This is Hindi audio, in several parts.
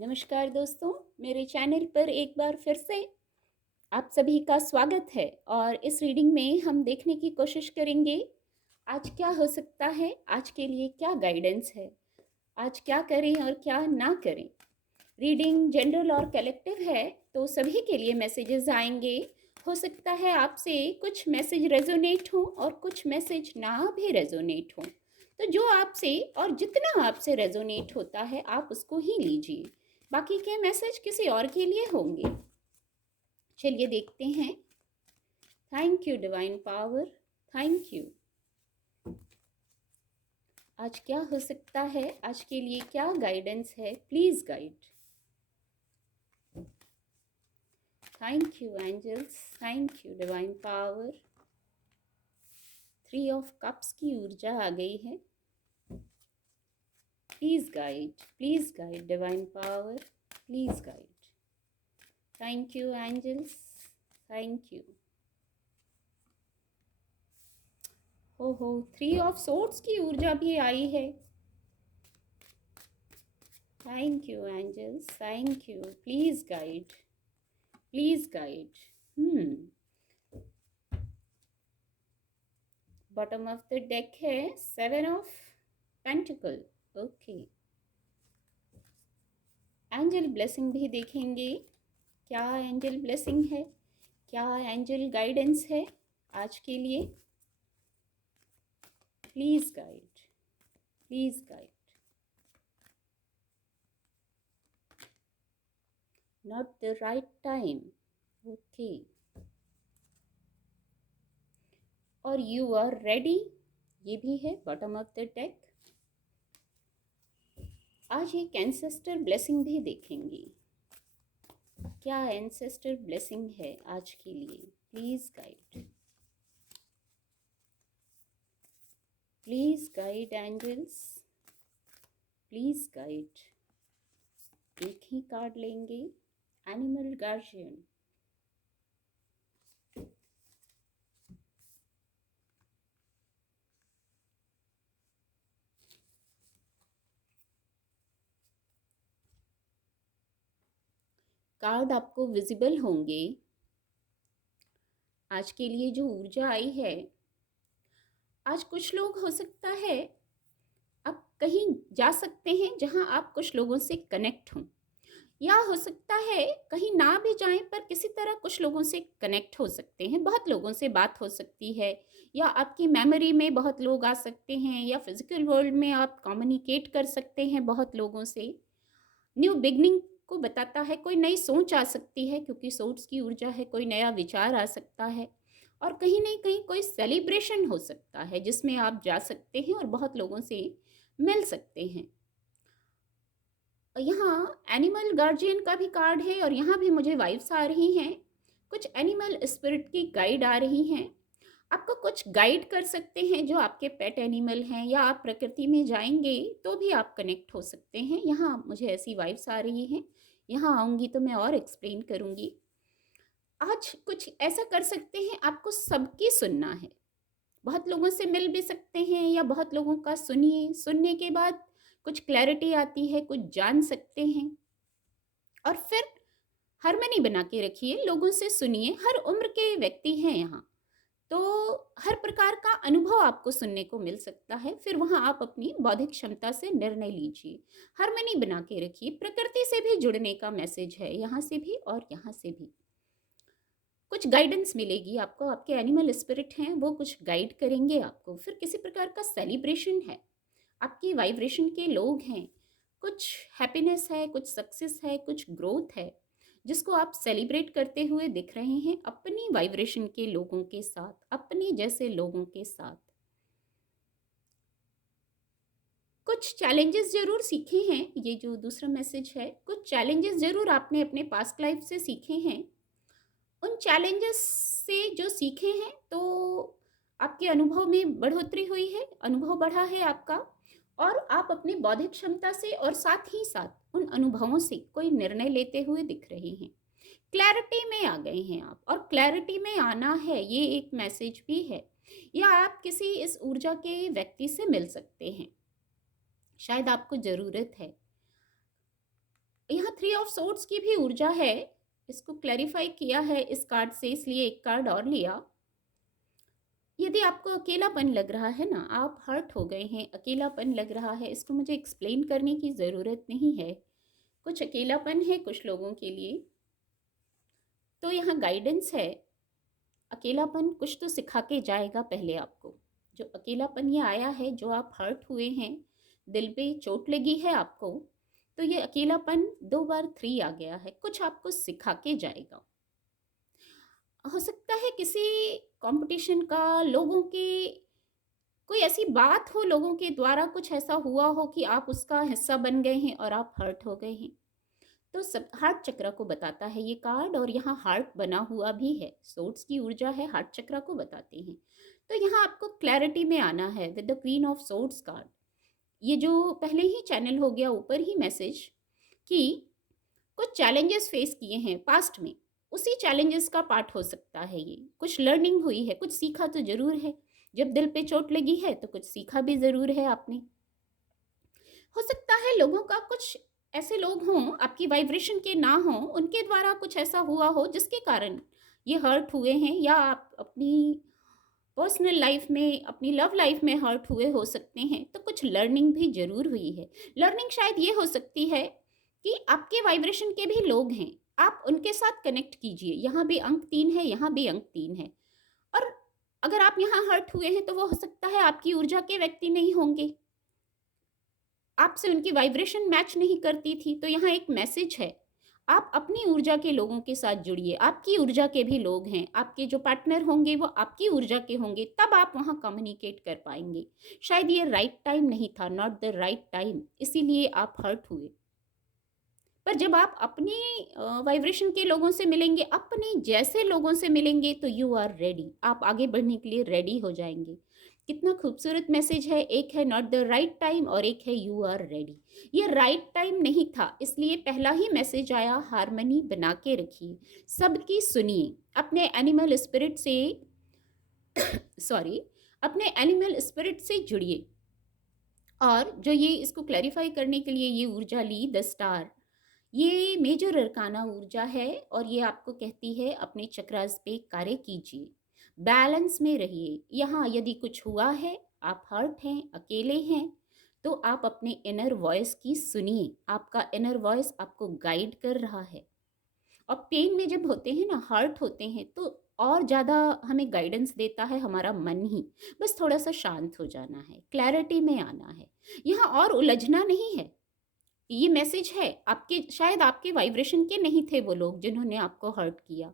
नमस्कार दोस्तों, मेरे चैनल पर एक बार फिर से आप सभी का स्वागत है। और इस रीडिंग में हम देखने की कोशिश करेंगे आज क्या हो सकता है, आज के लिए क्या गाइडेंस है, आज क्या करें और क्या ना करें। रीडिंग जनरल और कलेक्टिव है तो सभी के लिए मैसेजेस आएंगे। हो सकता है आपसे कुछ मैसेज रेजोनेट हो और कुछ मैसेज ना भी रेजोनेट हो, तो जो आपसे और जितना आपसे रेजोनेट होता है आप उसको ही लीजिए, बाकी के मैसेज किसी और के लिए होंगे। चलिए देखते हैं। Thank you divine power, thank you. आज क्या हो सकता है, आज के लिए क्या गाइडेंस है, please guide. Thank you angels, thank you divine power. 3 of cups की ऊर्जा आ गई है। Please guide divine power, please guide. Thank you angels, thank you. ओहो, 3 ऑफ सोर्ड्स की ऊर्जा भी आई है। Thank you angels, thank you. Please guide, please guide. Bottom of the deck है 7 of pentacle. Okay, angel blessing भी देखेंगे। क्या एंजल ब्लेसिंग है, क्या एंजल गाइडेंस है आज के लिए। Please guide, please guide. Not the right time. Okay, और यू आर रेडी, ये भी है बॉटम ऑफ द डेक। आज एक एंसेस्टर ब्लेसिंग भी देखेंगे। क्या एंसेस्टर ब्लेसिंग है आज के लिए, please guide, please guide angels, please guide. एक ही कार्ड लेंगे, एनिमल गार्जियन। कार्ड आपको विजिबल होंगे। आज के लिए जो ऊर्जा आई है, आज कुछ लोग हो सकता है आप कहीं जा सकते हैं जहां आप कुछ लोगों से कनेक्ट हों, या हो सकता है कहीं ना भी जाएं पर किसी तरह कुछ लोगों से कनेक्ट हो सकते हैं, बहुत लोगों से बात हो सकती है, या आपकी मेमोरी में बहुत लोग आ सकते हैं, या फिजिकल वर्ल्ड में आप कम्युनिकेट कर सकते हैं बहुत लोगों से। न्यू बिगनिंग को बताता है, कोई नई सोच आ सकती है क्योंकि सोच की ऊर्जा है, कोई नया विचार आ सकता है, और कहीं नहीं कहीं कोई सेलिब्रेशन हो सकता है जिसमें आप जा सकते हैं और बहुत लोगों से मिल सकते हैं। यहाँ एनिमल गार्जियन का भी कार्ड है और यहाँ भी मुझे वाइब्स आ रही हैं, कुछ एनिमल स्पिरिट की गाइड आ रही हैं। आपको कुछ गाइड कर सकते हैं जो आपके पेट एनिमल हैं, या आप प्रकृति में जाएंगे तो भी आप कनेक्ट हो सकते हैं। यहाँ मुझे ऐसी वाइब्स आ रही हैं, यहाँ आऊँगी तो मैं और एक्सप्लेन करूँगी। आज कुछ ऐसा कर सकते हैं, आपको सबकी सुनना है, बहुत लोगों से मिल भी सकते हैं, या बहुत लोगों का सुनिए, सुनने के बाद कुछ क्लैरिटी आती है, कुछ जान सकते हैं। और फिर हार्मनी बना के रखिए, लोगों से सुनिए, हर उम्र के व्यक्ति हैं यहाँ, तो हर प्रकार का अनुभव आपको सुनने को मिल सकता है। फिर वहाँ आप अपनी बौद्धिक क्षमता से निर्णय लीजिए, हार्मनी बना के रखिए। प्रकृति से भी जुड़ने का मैसेज है, यहाँ से भी और यहाँ से भी कुछ गाइडेंस मिलेगी आपको। आपके एनिमल स्पिरिट हैं, वो कुछ गाइड करेंगे आपको। फिर किसी प्रकार का सेलिब्रेशन है, आपकी वाइब्रेशन के लोग हैं, कुछ हैप्पीनेस है, कुछ सक्सेस है, कुछ ग्रोथ है, जिसको आप सेलिब्रेट करते हुए दिख रहे हैं अपनी वाइब्रेशन के लोगों के साथ, अपने जैसे लोगों के साथ। कुछ चैलेंजेस जरूर सीखे हैं, ये जो दूसरा मैसेज है, कुछ चैलेंजेस जरूर आपने अपने पास्ट लाइफ से सीखे हैं। उन चैलेंजेस से जो सीखे हैं तो आपके अनुभव में बढ़ोतरी हुई है, अनुभव बढ़ा है आपका, और आप अपनी बौद्धिक क्षमता से और साथ ही साथ उन अनुभवों से कोई निर्णय लेते हुए दिख रहे हैं। क्लैरिटी में आ गए हैं आप, और क्लैरिटी में आना है ये एक मैसेज भी है, या आप किसी इस ऊर्जा के व्यक्ति से मिल सकते हैं, शायद आपको ज़रूरत है। यहाँ थ्री ऑफ सोर्ड्स की भी ऊर्जा है, इसको क्लैरिफाई किया है इस कार्ड से, इसलिए एक कार्ड और लिया। यदि आपको अकेलापन लग रहा है ना, आप हर्ट हो गए हैं, अकेलापन लग रहा है, इसको मुझे एक्सप्लेन करने की ज़रूरत नहीं है, कुछ अकेलापन है कुछ लोगों के लिए, तो यहाँ गाइडेंस है। अकेलापन कुछ तो सिखा के जाएगा पहले आपको। जो अकेलापन ये आया है, जो आप हर्ट हुए हैं, दिल पे चोट लगी है आपको, तो ये अकेलापन 2 बार 3 आ गया है, कुछ आपको सिखा के जाएगा। हो सकता है किसी कंपटीशन का, लोगों के कोई ऐसी बात हो, लोगों के द्वारा कुछ ऐसा हुआ हो कि आप उसका हिस्सा बन गए हैं और आप हर्ट हो गए हैं। तो सब हार्ट चक्र को बताता है ये कार्ड, और यहाँ हार्ट बना हुआ भी है, सोर्ड्स की ऊर्जा है, हार्ट चक्र को बताते हैं। तो यहाँ आपको क्लैरिटी में आना है with the queen of swords card. ये जो पहले ही चैनल हो गया ऊपर ही मैसेज कि कुछ चैलेंजेस फेस किए हैं पास्ट में, उसी चैलेंजेस का पार्ट हो सकता है ये। कुछ लर्निंग हुई है, कुछ सीखा तो ज़रूर है। जब दिल पे चोट लगी है तो कुछ सीखा भी ज़रूर है आपने। हो सकता है लोगों का, कुछ ऐसे लोग हों आपकी वाइब्रेशन के ना हों, उनके द्वारा कुछ ऐसा हुआ हो जिसके कारण ये हर्ट हुए हैं, या आप अपनी पर्सनल लाइफ में, अपनी लव लाइफ में हर्ट हुए हो सकते हैं। तो कुछ लर्निंग भी ज़रूर हुई है। लर्निंग शायद ये हो सकती है कि आपके वाइब्रेशन के भी लोग हैं, आप उनके साथ कनेक्ट कीजिए। यहाँ भी अंक 3 है, यहाँ भी अंक 3 है। और अगर आप यहाँ हर्ट हुए हैं तो वो हो सकता है आपकी ऊर्जा के व्यक्ति नहीं होंगे, आपसे उनकी वाइब्रेशन मैच नहीं करती थी। तो यहाँ एक मैसेज है, आप अपनी ऊर्जा के लोगों के साथ जुड़िए। आपकी ऊर्जा के भी लोग हैं, आपके जो पार्टनर होंगे वो आपकी ऊर्जा के होंगे, तब आप वहाँ कम्युनिकेट कर पाएंगे। शायद ये राइट टाइम नहीं था, नॉट द राइट टाइम, इसीलिए आप हर्ट हुए। पर जब आप अपनी वाइब्रेशन के लोगों से मिलेंगे, अपने जैसे लोगों से मिलेंगे, तो यू आर रेडी, आप आगे बढ़ने के लिए रेडी हो जाएंगे। कितना खूबसूरत मैसेज है। एक है नॉट द राइट टाइम और एक है यू आर रेडी। ये राइट टाइम नहीं था, इसलिए पहला ही मैसेज आया, हारमनी बना के रखिए, सबकी सुनिए, अपने एनिमल स्पिरिट से सॉरी अपने एनिमल स्पिरिट से जुड़िए। और जो ये इसको क्लैरिफाई करने के लिए ये ऊर्जा ली, द स्टार, ये मेजर अरकाना ऊर्जा है, और ये आपको कहती है अपने चक्रास पे कार्य कीजिए, बैलेंस में रहिए। यहाँ यदि कुछ हुआ है, आप हर्ट हैं, अकेले हैं, तो आप अपने इनर वॉइस की सुनिए। आपका इनर वॉइस आपको गाइड कर रहा है। और पेन में जब होते हैं ना, हर्ट होते हैं, तो और ज़्यादा हमें गाइडेंस देता है हमारा मन ही। बस थोड़ा सा शांत हो जाना है, क्लैरिटी में आना है, यहाँ और उलझना नहीं है। ये मैसेज है आपके, शायद आपके वाइब्रेशन के नहीं थे वो लोग जिन्होंने आपको हर्ट किया,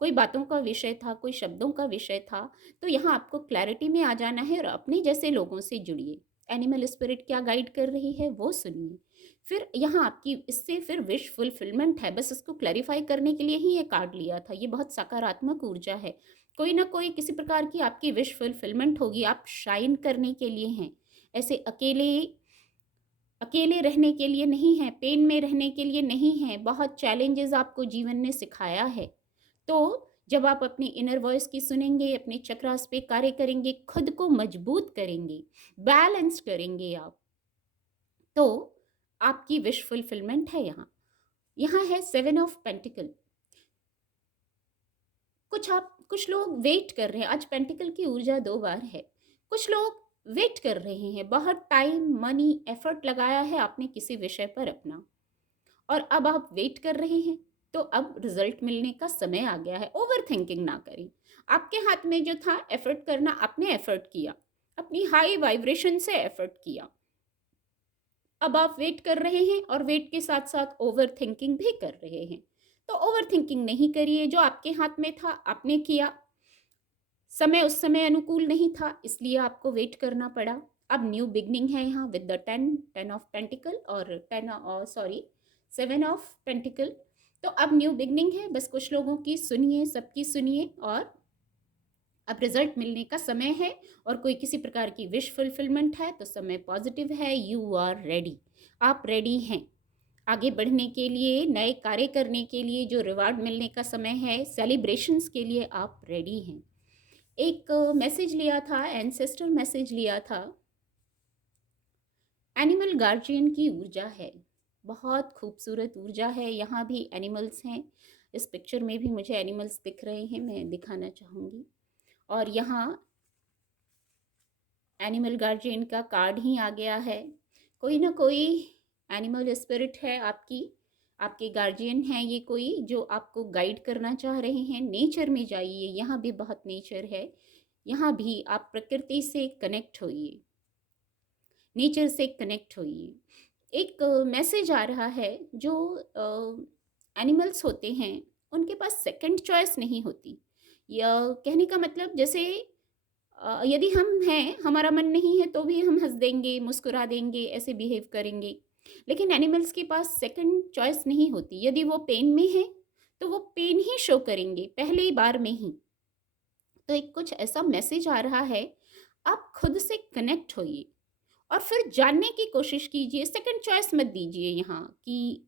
कोई बातों का विषय था, कोई शब्दों का विषय था। तो यहाँ आपको क्लैरिटी में आ जाना है और अपने जैसे लोगों से जुड़िए। एनिमल स्पिरिट क्या गाइड कर रही है वो सुनिए। फिर यहाँ आपकी इससे फिर विश फुलफिलमेंट है। बस इसको क्लैरिफाई करने के लिए ही ये कार्ड लिया था। ये बहुत सकारात्मक ऊर्जा है, कोई ना कोई किसी प्रकार की आपकी विश फुलफिलमेंट होगी। आप शाइन करने के लिए हैं, ऐसे अकेले अकेले रहने के लिए नहीं है, पेन में रहने के लिए नहीं है। बहुत चैलेंजेस आपको जीवन ने सिखाया है। तो जब आप अपनी इनर वॉइस की सुनेंगे, अपने चक्रास पे कार्य करेंगे, खुद को मजबूत करेंगे, बैलेंस करेंगे आप, तो आपकी विश फुलफिलमेंट है। यहाँ यहाँ है 7 ऑफ पेंटिकल। कुछ लोग वेट कर रहे हैं। आज पेंटिकल की ऊर्जा 2 बार है। कुछ लोग वेट कर रहे हैं, बहुत टाइम, मनी, एफर्ट लगाया है आपने किसी विषय पर अपना, और अब आप वेट कर रहे हैं। तो अब रिजल्ट मिलने का समय आ गया है। ओवर थिंकिंग ना करें। आपके हाथ में जो था एफर्ट करना, आपने एफर्ट किया, अपनी हाई वाइब्रेशन से एफर्ट किया। अब आप वेट कर रहे हैं और वेट के साथ साथ ओवर थिंकिंग भी कर रहे हैं। तो ओवर थिंकिंग नहीं करिए। जो आपके हाथ में था आपने किया, समय उस समय अनुकूल नहीं था, इसलिए आपको वेट करना पड़ा। अब न्यू बिगनिंग है यहाँ विद द 10 ऑफ पेंटिकल और 7 ऑफ पेंटिकल। तो अब न्यू बिगनिंग है। बस कुछ लोगों की सुनिए, सबकी सुनिए, और अब रिजल्ट मिलने का समय है। और कोई किसी प्रकार की विश फुलफिलमेंट है तो समय पॉजिटिव है। यू आर रेडी, आप रेडी हैं आगे बढ़ने के लिए, नए कार्य करने के लिए। जो रिवार्ड मिलने का समय है, सेलिब्रेशंस के लिए आप रेडी हैं। एक मैसेज लिया था, एंसेस्टर मैसेज लिया था। एनिमल गार्जियन की ऊर्जा है, बहुत खूबसूरत ऊर्जा है। यहाँ भी एनिमल्स हैं, इस पिक्चर में भी मुझे एनिमल्स दिख रहे हैं, मैं दिखाना चाहूँगी। और यहाँ एनिमल गार्जियन का कार्ड ही आ गया है। कोई ना कोई एनिमल स्पिरिट है आपकी, आपके गार्जियन हैं ये कोई, जो आपको गाइड करना चाह रहे हैं। नेचर में जाइए, यहाँ भी बहुत नेचर है। यहाँ भी आप प्रकृति से कनेक्ट होइए, नेचर से कनेक्ट होइए। एक मैसेज आ रहा है, जो एनिमल्स होते हैं उनके पास सेकंड चॉइस नहीं होती। या कहने का मतलब, जैसे यदि हम हैं, हमारा मन नहीं है तो भी हम हंस देंगे, मुस्कुरा देंगे, ऐसे बिहेव करेंगे। लेकिन एनिमल्स के पास सेकंड चॉइस नहीं होती। यदि वो पेन में है तो वो पेन ही शो करेंगे पहले ही बार में ही। तो एक कुछ ऐसा मैसेज आ रहा है, आप खुद से कनेक्ट होइए और फिर जानने की कोशिश कीजिए। सेकंड चॉइस मत दीजिए यहाँ कि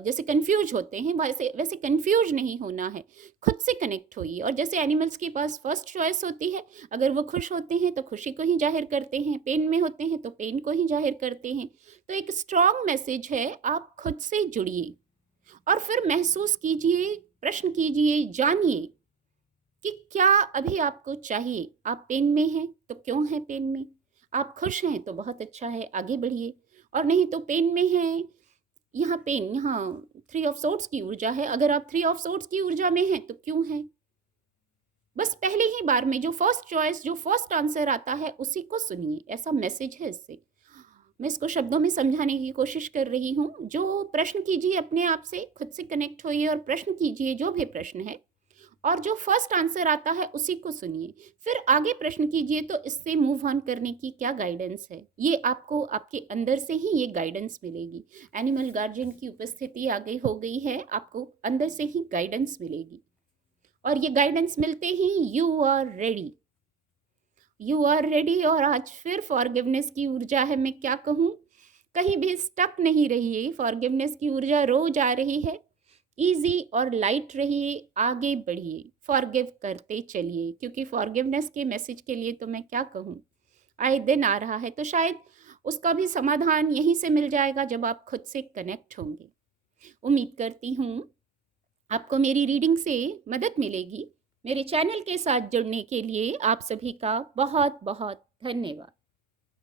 जैसे कंफ्यूज होते हैं वैसे वैसे कंफ्यूज नहीं होना है। खुद से कनेक्ट होइए। और जैसे एनिमल्स के पास फर्स्ट चॉइस होती है, अगर वो खुश होते हैं तो खुशी को ही जाहिर करते हैं, पेन में होते हैं तो पेन को ही जाहिर करते हैं। तो एक स्ट्रॉन्ग मैसेज है, आप खुद से जुड़िए और फिर महसूस कीजिए, प्रश्न कीजिए, जानिए कि क्या अभी आपको चाहिए। आप पेन में हैं तो क्यों हैं पेन में? आप खुश हैं तो बहुत अच्छा है, आगे बढ़िए। और नहीं तो पेन में हैं, यहाँ पेन, यहाँ थ्री ऑफ सोर्ड्स की ऊर्जा है। अगर आप थ्री ऑफ सोर्ड्स की ऊर्जा में हैं तो क्यों हैं? बस पहले ही बार में जो फर्स्ट चॉइस, जो फर्स्ट आंसर आता है उसी को सुनिए। ऐसा मैसेज है इससे। मैं इसको शब्दों में समझाने की कोशिश कर रही हूँ। जो प्रश्न कीजिए अपने आप से, खुद से कनेक्ट होइए और प्रश्न कीजिए जो भी प्रश्न है, और जो फर्स्ट आंसर आता है उसी को सुनिए। फिर आगे प्रश्न कीजिए तो इससे मूव ऑन करने की क्या गाइडेंस है, ये आपको आपके अंदर से ही ये गाइडेंस मिलेगी। एनिमल गार्जियन की उपस्थिति आ गई हो गई है, आपको अंदर से ही गाइडेंस मिलेगी। और ये गाइडेंस मिलते ही you are ready, you are ready. और आज फिर फॉरगिवनेस की ऊर्जा है। मैं क्या कहूँ, कहीं भी स्टक नहीं रहिए। फॉरगिवनेस की ऊर्जा रोज आ रही है। इजी और लाइट रहिए, आगे बढ़िए, फॉरगिव करते चलिए। क्योंकि फॉरगिवनेस के मैसेज के लिए तो मैं क्या कहूँ, आए दिन आ रहा है। तो शायद उसका भी समाधान यहीं से मिल जाएगा जब आप खुद से कनेक्ट होंगे। उम्मीद करती हूँ आपको मेरी रीडिंग से मदद मिलेगी। मेरे चैनल के साथ जुड़ने के लिए आप सभी का बहुत बहुत धन्यवाद।